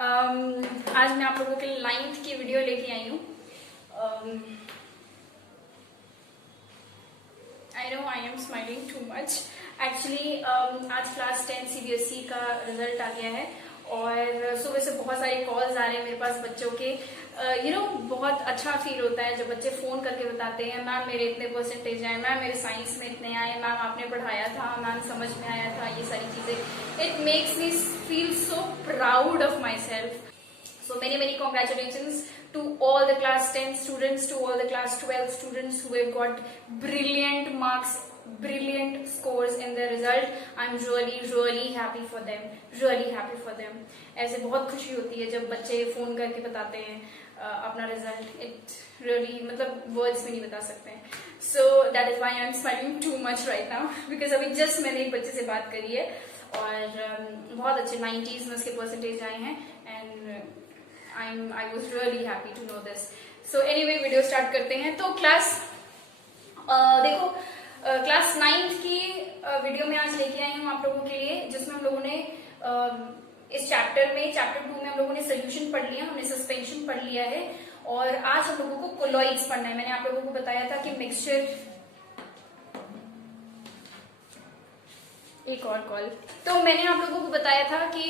आज मैं आप लोगों के लिए 9th की वीडियो लेके आई हूँ। I know I am smiling too much. Actually आज क्लास 10 CBSE का रिजल्ट आ गया है और सुबह से बहुत सारे कॉल्स आ रहे हैं मेरे पास बच्चों के। बहुत अच्छा फील होता है जब बच्चे फोन करके बताते हैं मैम मेरे इतने परसेंटेज आए, मैम मेरे साइंस में इतने आए, मैम आपने पढ़ाया था, मैम समझ में आया था, ये सारी चीजें। It makes me feel so proud of my self. So many congratulations to all the class 10 students, to all the class 12 students who have got brilliant marks, brilliant scores in their result. I'm really happy for them, really happy for them. ऐसे बहुत खुशी होती है जब बच्चे phone करके बताते हैं अपना रिजल्ट। इट रियली मतलब वर्ड्स में नहीं बता सकते हैं। So that is why I am smiling too much right now, because अभी जस्ट मैंने एक बच्चे से बात करी है और बहुत अच्छे 90s में उसके परसेंटेज आए हैं and I was really happy to know this. So anyway, video start करते हैं। तो क्लास देखो क्लास 9th की वीडियो में आज लेके आई हूँ आप लोगों के लिए, जिसमें हम लोगों ने इस चैप्टर 2 में हम लोगों ने सोल्यूशन पढ़ लिया, हमने सस्पेंशन पढ़ लिया है और आज हम लोगों को कोलॉइड्स पढ़ना है। मैंने आप लोगों को बताया था कि मिक्सचर, एक और कॉल। तो मैंने आप लोगों को बताया था कि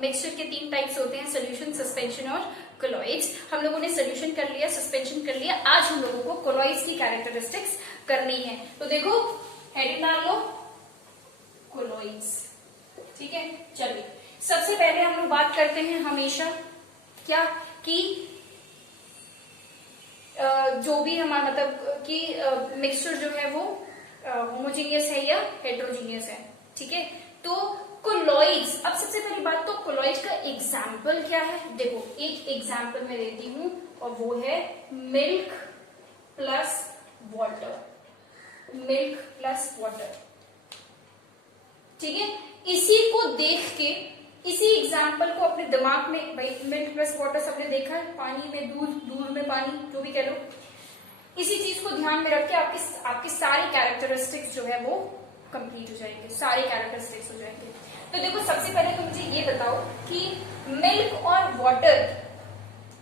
मिक्सचर के 3 टाइप्स होते हैं, सोल्यूशन, सस्पेंशन और कोलॉइड्स। हम लोगों ने सोल्यूशन कर लिया, सस्पेंशन कर लिया। आज हम लोगों को कोलॉइड्स की कैरेक्टरिस्टिक्स करनी है। तो देखो हेडिंग डाल लो, कोलॉइड्स। ठीक है, चलिए सबसे पहले हम लोग बात करते हैं हमेशा क्या कि जो भी हमारा मतलब कि मिक्सचर जो है वो होमोजीनियस है या हेट्रोजीनियस है। ठीक है, तो कोलॉइड्स, अब सबसे पहली बात तो कोलॉइड्स का एग्जाम्पल क्या है। देखो एक एग्जाम्पल मैं देती हूं और वो है milk plus water. Milk plus water, ठीक है। इसी को देख के, इसी एग्जाम्पल को अपने दिमाग में, भाई मिल्क प्लस वाटर सबने देखा है, पानी में दूध, दूध में पानी, जो भी कह लो, इसी चीज को ध्यान में रख के आपके सारे कैरेक्टरिस्टिक्स जो है वो कंप्लीट हो जाएंगे, सारे कैरेक्टरिस्टिक्स हो जाएंगे। तो देखो सबसे पहले तो मुझे ये बताओ कि मिल्क और वाटर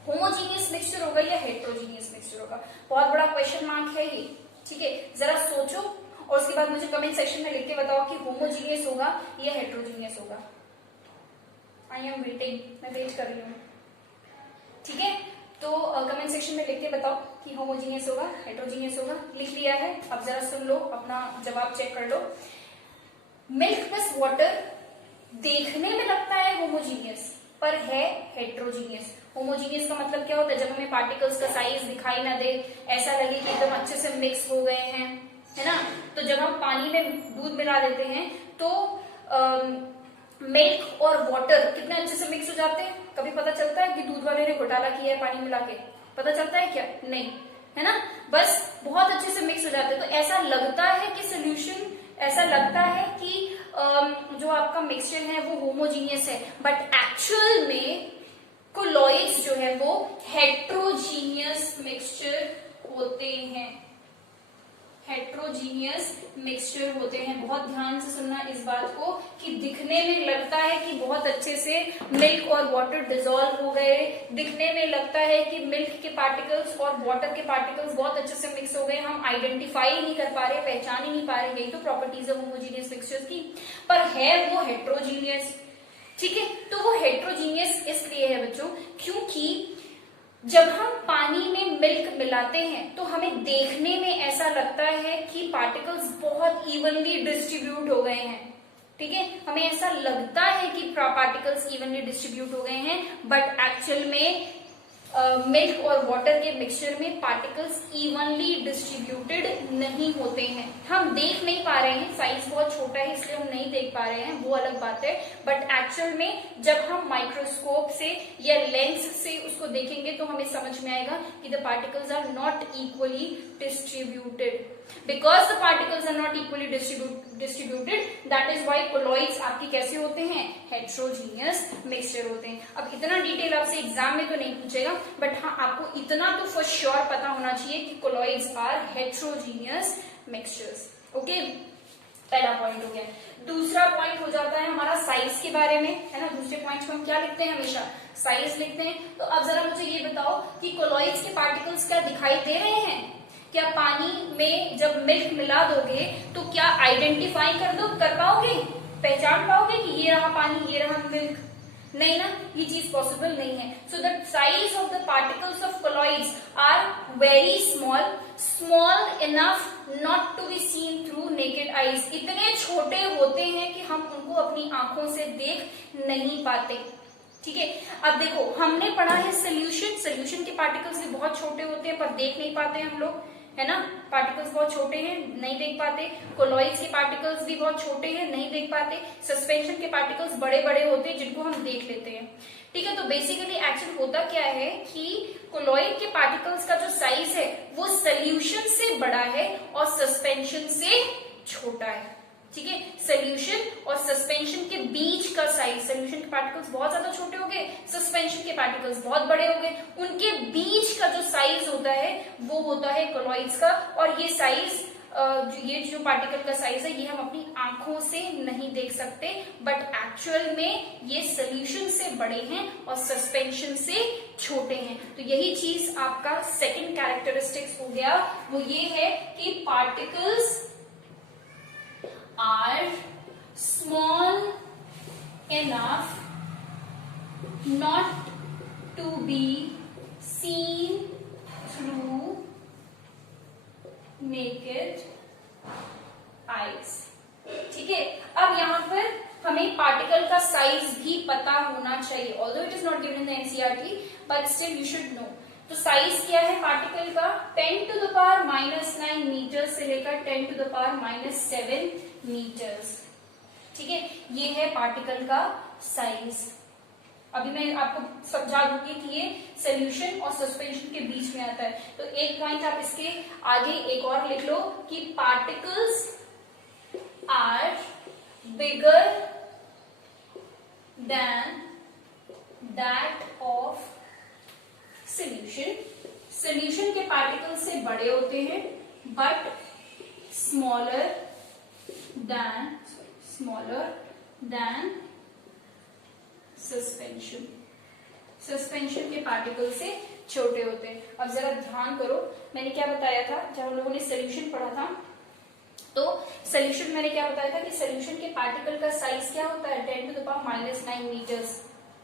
होमोजीनियस मिक्सचर होगा या हेट्रोजीनियस मिक्सचर होगा। बहुत बड़ा क्वेश्चन मार्क है ये। ठीक है, जरा सोचो और उसके बाद मुझे कमेंट सेक्शन में लिख के बताओ कि होमोजीनियस होगा या हेट्रोजीनियस होगा। आई एम वेटिंग, मैं वेट कर रही हूँ। ठीक है, तो कमेंट सेक्शन में लिख के बताओ कि होमोजीनियस होगा, हेट्रोजीनियस होगा। लिख लिया है, अब जरा सुन लो, अपना जवाब चेक कर लो। मिल्क प्लस वाटर देखने में लगता है होमोजीनियस पर है हेट्रोजीनियस। होमोजीनियस का मतलब क्या होता है, जब हमें पार्टिकल्स का साइज दिखाई ना दे, ऐसा लगे कि एकदम अच्छे से मिक्स हो गए हैं, है ना। तो जब हम पानी में दूध मिला देते हैं तो मिल्क और वाटर कितने अच्छे से मिक्स हो जाते हैं। कभी पता चलता है कि दूध वाले ने घोटाला किया है पानी मिला के, पता चलता है क्या? नहीं, है ना। बस बहुत अच्छे से मिक्स हो जाते हैं। तो ऐसा लगता है कि सोल्यूशन, ऐसा लगता है कि जो आपका मिक्सचर है वो होमोजीनियस है, बट एक्चुअल में कोलॉइड्स जो है वो हेट्रोजीनियस मिक्सचर होते हैं। हेट्रोजीनियस मिक्सचर होते हैं। बहुत ध्यान से सुनना इस बात को कि दिखने में लगता है कि बहुत अच्छे से मिल्क और वाटर डिसॉल्व हो गए, दिखने में लगता है कि मिल्क के पार्टिकल्स और वाटर के पार्टिकल्स बहुत अच्छे से मिक्स हो गए, हम आइडेंटिफाई नहीं कर पा रहे, पहचान ही नहीं पा रहे। यही तो प्रॉपर्टीज है होमोजीनियस मिक्सचर की, पर है वो हेट्रोजीनियस। ठीक है, तो वो हेट्रोजीनियस इसलिए है बच्चों क्योंकि जब हम पानी में मिल्क मिलाते हैं तो हमें देखने में ऐसा लगता है कि पार्टिकल्स बहुत इवनली डिस्ट्रीब्यूट हो गए हैं। ठीक है, हमें ऐसा लगता है कि पार्टिकल्स इवनली डिस्ट्रीब्यूट हो गए हैं, बट एक्चुअल में मिल्क और वाटर के मिक्सचर में पार्टिकल्स इवनली डिस्ट्रीब्यूटेड नहीं होते हैं। हम देख नहीं पा रहे हैं, साइज बहुत छोटा है इसलिए हम नहीं देख पा रहे हैं, वो अलग बात है। बट एक्चुअल में जब हम माइक्रोस्कोप से या लेंस से उसको देखेंगे तो हमें समझ में आएगा कि the particles are not equally distributed. Because the particles are not equally distributed, that is why colloids आपके कैसे होते हैं, हेट्रोजीनियस मिक्सचर होते हैं। अब इतना डिटेल आपसे एग्जाम में तो नहीं पूछेगा, बट हाँ आपको इतना तो फॉर श्योर पता होना चाहिए कि colloids are heterogeneous mixtures. Okay, पहला पॉइंट हो गया। दूसरा पॉइंट हो जाता है हमारा साइज के बारे में, है ना। दूसरे पॉइंट को हम क्या लिखते हैं, हमेशा साइज लिखते हैं। तो अब जरा मुझे ये बताओ कि कोलॉइड्स के पार्टिकल्स क्या दिखाई दे रहे हैं? क्या पानी में जब मिल्क मिला दोगे तो क्या आइडेंटिफाई कर पाओगे, पहचान पाओगे कि ये रहा पानी, ये रहा मिल्क? नहीं ना, ये चीज पॉसिबल नहीं है। So the size of the particles of colloids are very small, small enough not to be seen through naked eyes. इतने छोटे होते हैं कि हम उनको अपनी आंखों से देख नहीं पाते। ठीक है, अब देखो हमने पढ़ा है सोल्यूशन के पार्टिकल्स भी बहुत छोटे होते हैं पर देख नहीं पाते हम लोग, है ना। पार्टिकल्स बहुत छोटे हैं, नहीं देख पाते। कोलॉइड्स के पार्टिकल्स भी बहुत छोटे हैं, नहीं देख पाते। सस्पेंशन के पार्टिकल्स बड़े बड़े होते हैं जिनको हम देख लेते हैं। ठीक है, तो बेसिकली एक्चुअली होता क्या है कि कोलॉइड के पार्टिकल्स का जो साइज है वो सोल्यूशन से बड़ा है और सस्पेंशन से छोटा है। ठीक है, सोल्यूशन और सस्पेंशन के बीच का साइज, सोल्यूशन के पार्टिकल्स बहुत ज्यादा छोटे हो गए, सस्पेंशन के पार्टिकल्स बहुत बड़े हो गए, उनके बीच का जो साइज होता है वो होता है कोलॉइड्स का। और ये साइज, ये जो पार्टिकल का साइज है ये हम अपनी आंखों से नहीं देख सकते, बट एक्चुअल में ये सोल्यूशन से बड़े हैं और सस्पेंशन से छोटे हैं। तो यही चीज आपका सेकंड कैरेक्टरिस्टिक्स हो गया, वो ये है कि particles are small enough not to be seen through naked eyes। ठीक है, अब यहाँ पर हमें पार्टिकल का साइज भी पता होना चाहिए, although it is not given in the NCERT but still you should know. तो साइज क्या है पार्टिकल का? 10 टू द पावर -9 मीटर से लेकर 10 टू द पावर -7 मीटर्स। ठीक है, ये है पार्टिकल का साइज। अभी मैं आपको समझा दूंगी कि ये सोल्यूशन और सस्पेंशन के बीच में आता है। तो एक पॉइंट आप इसके आगे एक और लिख लो कि particles are bigger than that of solution. Solution के पार्टिकल से बड़े होते हैं but smaller than suspension. Suspension के पार्टिकल से छोटे होते हैं। अब जरा ध्यान करो, मैंने क्या बताया था जब हम लोगों ने सोल्यूशन पढ़ा था, तो सोल्यूशन मैंने क्या बताया था कि सोल्यूशन के पार्टिकल का साइज क्या होता है? 10 टू द पावर -9 मीटर्स।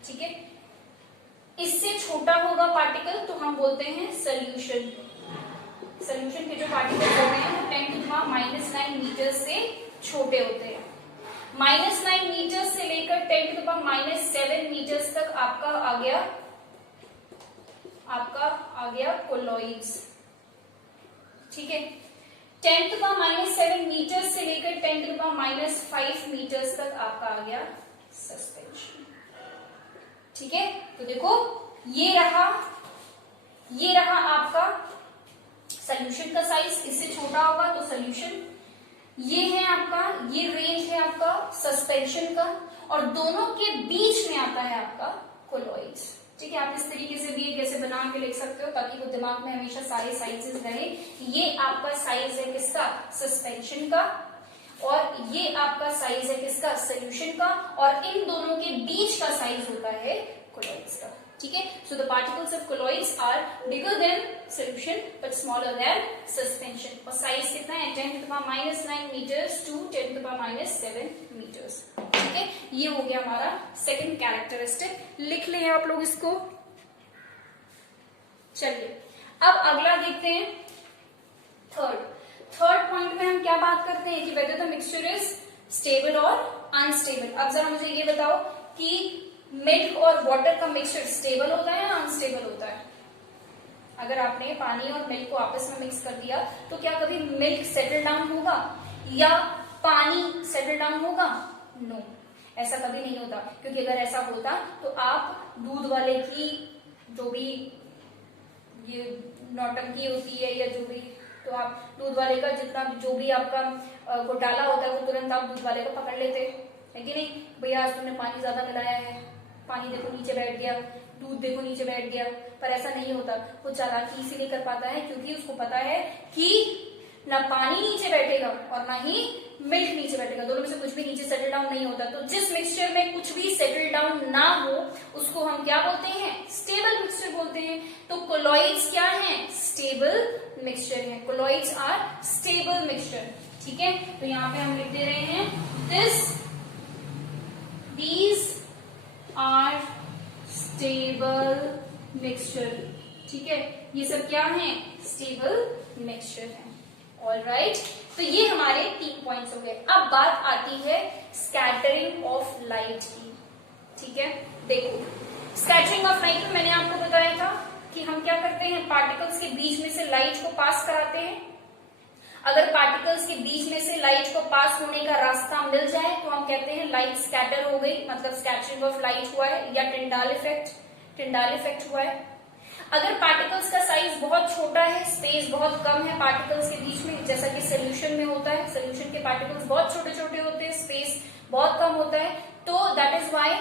ठीक है, इससे छोटा होगा पार्टिकल तो हम बोलते हैं सोल्यूशन। सोल्यूशन के जो पार्टिकल होते हैं वो 10 टू द पावर -9 मीटर से छोटे होते हैं। -9 मीटर से लेकर 10 टू द पावर -7 मीटर्स तक आपका आ गया कोलॉइड्स। ठीक है, 10 टू द पावर -7 मीटर से लेकर 10 टू द पावर -5 मीटर्स तक आपका आ गया सस्पेंशन। ठीक है, तो देखो ये रहा आपका सोल्यूशन का साइज, इससे छोटा होगा तो सोल्यूशन। ये है आपका, ये रेंज है आपका सस्पेंशन का, और दोनों के बीच में आता है आपका कोलॉइड्स। ठीक है, आप इस तरीके से भी जैसे बना के लिख सकते हो ताकि वो दिमाग में हमेशा सारे साइजेस रहे। ये आपका साइज है किसका? सस्पेंशन का, और ये आपका साइज है किसका? सोल्यूशन का, और इन दोनों के बीच का साइज होता है कोलॉइड्स का। ठीक है, so the particles of colloids are bigger than solution but smaller than suspension. और साइज कितना है? 10 to the power -9 meters to 10 to the power -7 meters. ठीक है, ये हो गया हमारा सेकंड कैरेक्टरिस्टिक। लिख लें आप लोग इसको। चलिए अब अगला देखते हैं, थर्ड पॉइंट में हम क्या बात करते हैं कि whether the mixture is stable और अनस्टेबल। अब जरा मुझे ये बताओ कि मिल्क और वाटर का मिक्सचर स्टेबल होता है या अनस्टेबल होता है? अगर आपने पानी और मिल्क को आपस में मिक्स कर दिया तो क्या कभी मिल्क सेटल डाउन होगा या पानी सेटल डाउन होगा? नो, ऐसा कभी नहीं होता, क्योंकि अगर ऐसा होता तो आप दूध वाले की जो भी ये नौटंकी होती है या जो भी, तो आप दूध वाले का जितना जो भी आपका घोटाला होता है वो तुरंत आप दूध वाले को पकड़ लेते है कि नहीं? भैया आज तुमने पानी ज्यादा मिलाया है, पानी देखो नीचे बैठ गया, दूध देखो नीचे बैठ गया। पर ऐसा नहीं होता, वो चालाकी इसीलिए कर पाता है क्योंकि उसको पता है कि ना पानी नीचे बैठेगा और ना ही मिल्क नीचे बैठेगा, दोनों में से कुछ भी नीचे सेटल डाउन नहीं होता। तो जिस मिक्सचर में कुछ भी सेटल डाउन ना हो उसको हम क्या बोलते हैं, स्टेबल मिक्सचर बोलते हैं। तो कोलॉइड्स क्या है, स्टेबल मिक्सचर है, कोलॉइड्स आर स्टेबल मिक्सचर। ठीक है, तो यहाँ पे हम लिख दे रहे हैं these are stable mixture। ठीक है, ये सब क्या है, स्टेबल मिक्सचर है। ऑलराइट, तो ये हमारे 3 पॉइंट्स हो गए। अब बात आती है स्कैटरिंग ऑफ लाइट की। ठीक है, देखो स्कैटरिंग ऑफ लाइट में मैंने आपको बताया था कि हम क्या करते हैं, पार्टिकल्स के बीच में से लाइट को पास कराते हैं। अगर पार्टिकल्स के बीच में से लाइट को पास होने का रास्ता मिल जाए तो हम कहते हैं लाइट स्कैटर हो गई, मतलब स्कैटरिंग ऑफ लाइट हुआ है, या टिंडाल इफेक्ट हुआ है। अगर पार्टिकल्स का साइज बहुत छोटा है, स्पेस बहुत कम है पार्टिकल्स के बीच में, जैसा कि सोल्यूशन में होता है, सोल्यूशन के पार्टिकल्स बहुत छोटे छोटे होते हैं, स्पेस बहुत कम होता है, तो that is why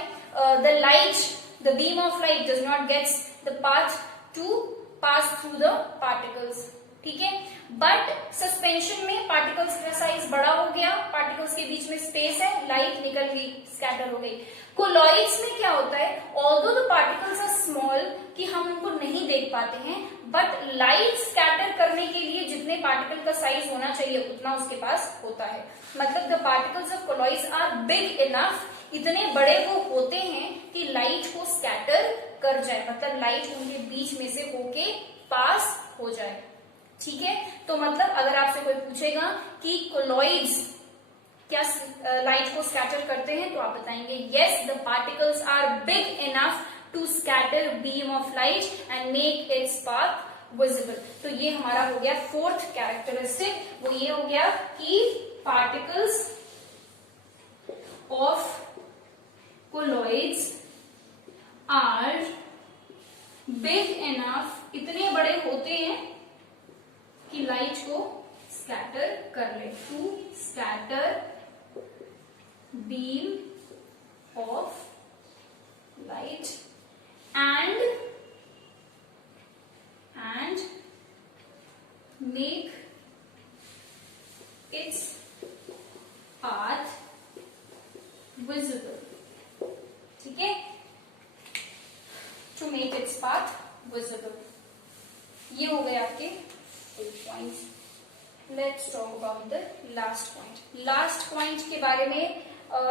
the beam of light does not gets the path to pass through the particles. ठीक है, बट सस्पेंशन में पार्टिकल्स का साइज बड़ा हो गया, पार्टिकल्स के बीच में स्पेस है, लाइट निकल गई, स्कैटर हो गई। कोलॉइड्स में क्या होता है, although the particles are small कि हम उनको नहीं देख पाते हैं, बट लाइट स्कैटर करने के लिए जितने पार्टिकल का साइज होना चाहिए उतना उसके पास होता है। मतलब the particles of colloids are big enough, इतने बड़े वो होते हैं कि लाइट को स्कैटर कर जाए, मतलब लाइट उनके बीच में से होके पास हो जाए। ठीक है, तो मतलब अगर आपसे कोई पूछेगा कि कोलॉइड्स क्या लाइट को स्कैटर करते हैं, तो आप बताएंगे yes, the particles are big enough to scatter beam of light and make its path visible. तो ये हमारा हो गया 4th कैरेक्टरिस्टिक, वो ये हो गया कि particles of colloids are big enough, इतने बड़े होते हैं कि लाइट को स्कैटर कर ले, to scatter beam of light and make its path visible. ठीक है, to make its path visible. ये हो गए आपके points. Let's talk about the last point. Last point के बारे में,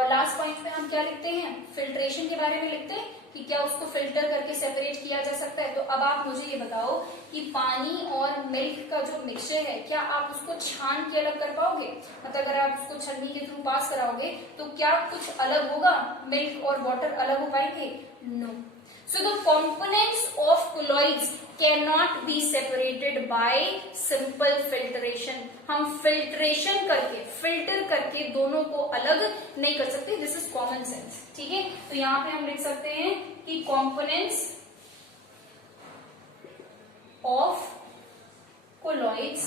लास्ट पॉइंट में हम क्या लिखते हैं, फिल्ट्रेशन के बारे में लिखते हैं कि क्या उसको फिल्टर करके सेपरेट किया जा सकता है। तो अब आप मुझे ये बताओ कि पानी और मिल्क का जो मिक्सचर है, क्या आप उसको छान के अलग कर पाओगे? मतलब अगर आप उसको छन्नी के थ्रू पास कराओगे तो क्या कुछ अलग होगा, मिल्क और वाटर अलग हो पाएंगे? No. So the components of colloids cannot be separated by simple filtration. हम फिल्ट्रेशन करके, फिल्टर करके दोनों को अलग नहीं कर सकते, दिस इज कॉमन सेंस। ठीक है, तो यहाँ पे हम लिख सकते हैं कि components of colloids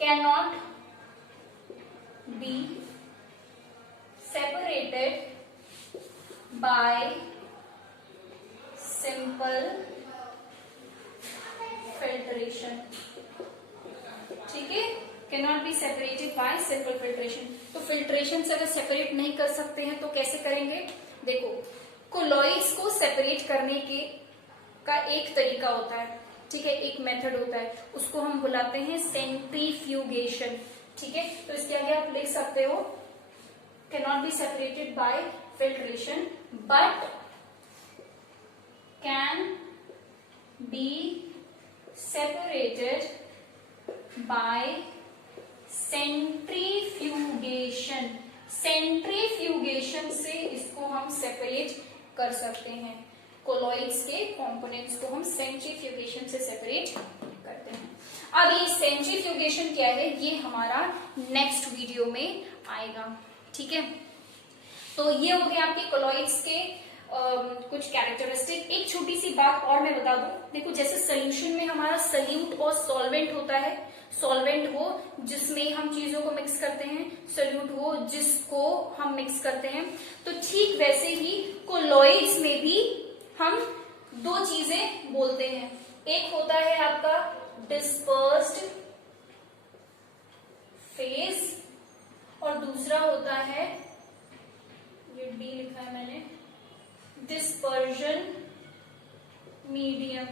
cannot be separated by simple filtration. ठीक है, can not be separated by simple filtration. तो फिल्ट्रेशन से अगर सेपरेट नहीं कर सकते हैं तो कैसे करेंगे? देखो, कोलॉइड्स को सेपरेट करने के का एक तरीका होता है, ठीक है, एक मेथड होता है, उसको हम बुलाते हैं सेंट्रीफ्यूगेशन। ठीक है, तो इसके आगे आप लिख सकते हो can not be separated by filtration but can be separated by centrifugation। Centrifugation से इसको हम सेपरेट कर सकते हैं, कोलॉइड्स के कंपोनेंट्स को हम सेंट्रीफ्यूगेशन से सेपरेट करते हैं। अब ये सेंट्रीफ्यूगेशन क्या है, ये हमारा नेक्स्ट वीडियो में आएगा। ठीक है, तो ये हो गए आपके कोलॉइड्स के कुछ कैरेक्टरिस्टिक। एक छोटी सी बात और मैं बता दूं, देखो जैसे सोल्यूशन में हमारा सल्यूट और सॉल्वेंट होता है, सॉल्वेंट वो जिसमें हम चीजों को मिक्स करते हैं, सल्यूट वो जिसको हम मिक्स करते हैं, तो ठीक वैसे ही कोलॉइड्स में भी हम दो चीजें बोलते हैं। एक होता है आपका डिस्पर्स्ड फेज और दूसरा होता है, ये डी लिखा है मैंने, डिस्पर्जन मीडियम।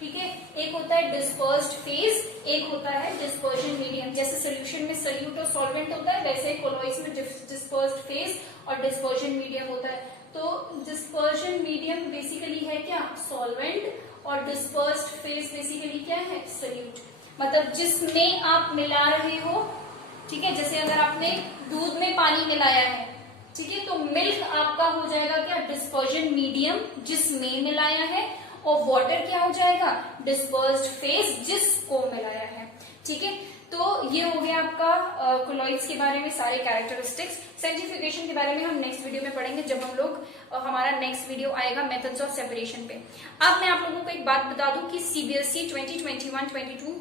ठीक है, एक होता है डिस्पर्स्ड फेज, एक होता है डिस्पर्जन मीडियम। जैसे सोल्यूशन में सोल्यूट और सॉल्वेंट होता है, वैसे कोलॉइड्स में डिस्पर्स्ड फेज और डिस्पर्जन मीडियम होता है। तो डिस्पर्जन मीडियम बेसिकली है क्या, सॉल्वेंट, और डिस्पर्स्ड फेज बेसिकली क्या है, सोल्यूट। मतलब जिसमें आप मिला रहे हो, ठीक है, जैसे अगर आपने दूध में पानी मिलाया है, ठीक है, तो मिल्क आपका हो जाएगा क्या, डिस्पर्जन मीडियम जिसमें मिलाया है, और वाटर क्या हो जाएगा, डिस्पर्स्ड फेज जिसको मिलाया है। ठीक है, तो ये हो गया आपका कोलॉइड्स के बारे में सारे कैरेक्टरिस्टिक्स। सेंट्रीफ्यूगेशन के बारे में हम नेक्स्ट वीडियो में पढ़ेंगे, जब हम लोग हमारा नेक्स्ट वीडियो आएगा मेथड्स ऑफ सेपरेशन पे। अब मैं आप लोगों को एक बात बता दूं कि सीबीएसई 2021-22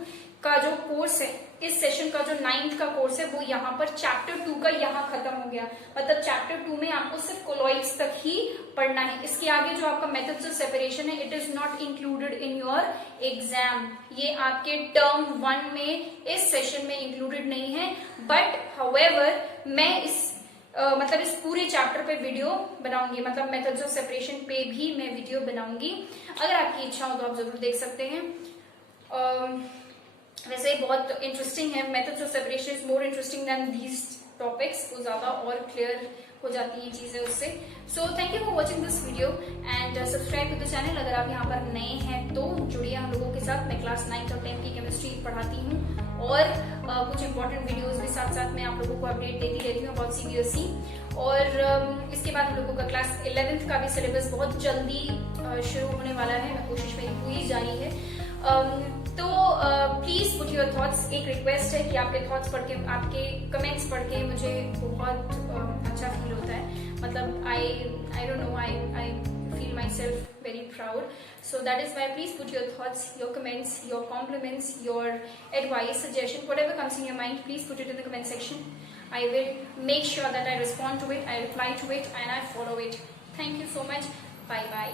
का जो कोर्स है, इस सेशन का जो 9th का कोर्स है, वो यहाँ पर चैप्टर 2 का यहाँ खत्म हो गया। मतलब चैप्टर 2 में आपको सिर्फ कोलॉइड्स तक ही पढ़ना है। इसके आगे जो आपका मेथड्स ऑफ सेपरेशन है, it is not included in your exam. ये आपके टर्म 1 में इस सेशन में इंक्लूडेड नहीं है। बट हाउएवर मैं मतलब इस पूरे चैप्टर पे वीडियो बनाऊंगी, मतलब मेथड्स ऑफ सेपरेशन पे भी मैं वीडियो बनाऊंगी। अगर आपकी इच्छा हो तो आप जरूर देख सकते हैं। वैसे बहुत इंटरेस्टिंग है, methods of separation is more interesting than these topics, वो ज्यादा और क्लियर हो जाती हैं चीजें उससे। So thank you for watching this video and subscribe to the channel. अगर आप यहाँ पर नए हैं तो जुड़िए हम लोगों के साथ। मैं क्लास 9th और 10th की केमिस्ट्री पढ़ाती हूँ और कुछ इंपॉर्टेंट वीडियोस भी साथ साथ मैं आप लोगों को अपडेट देती रहती हूँ अबाउट सीबीएसई। और इसके बाद हम लोगों का क्लास 11th का भी सिलेबस बहुत जल्दी शुरू होने वाला है। कोशिश मेरी पूरी जारी है। तो प्लीज पुट योर थॉट्स। एक रिक्वेस्ट है कि आपके थॉट्स पढ़ के, आपके कमेंट्स पढ़ के मुझे बहुत अच्छा फील होता है। मतलब I don't know, I feel myself very proud. So that is why please put your thoughts, your comments, your compliments, your advice, suggestion, whatever comes in your mind, please put it in the comment section. I will make sure that I respond to it, I reply to it, and I follow it. Thank you so much. Bye bye.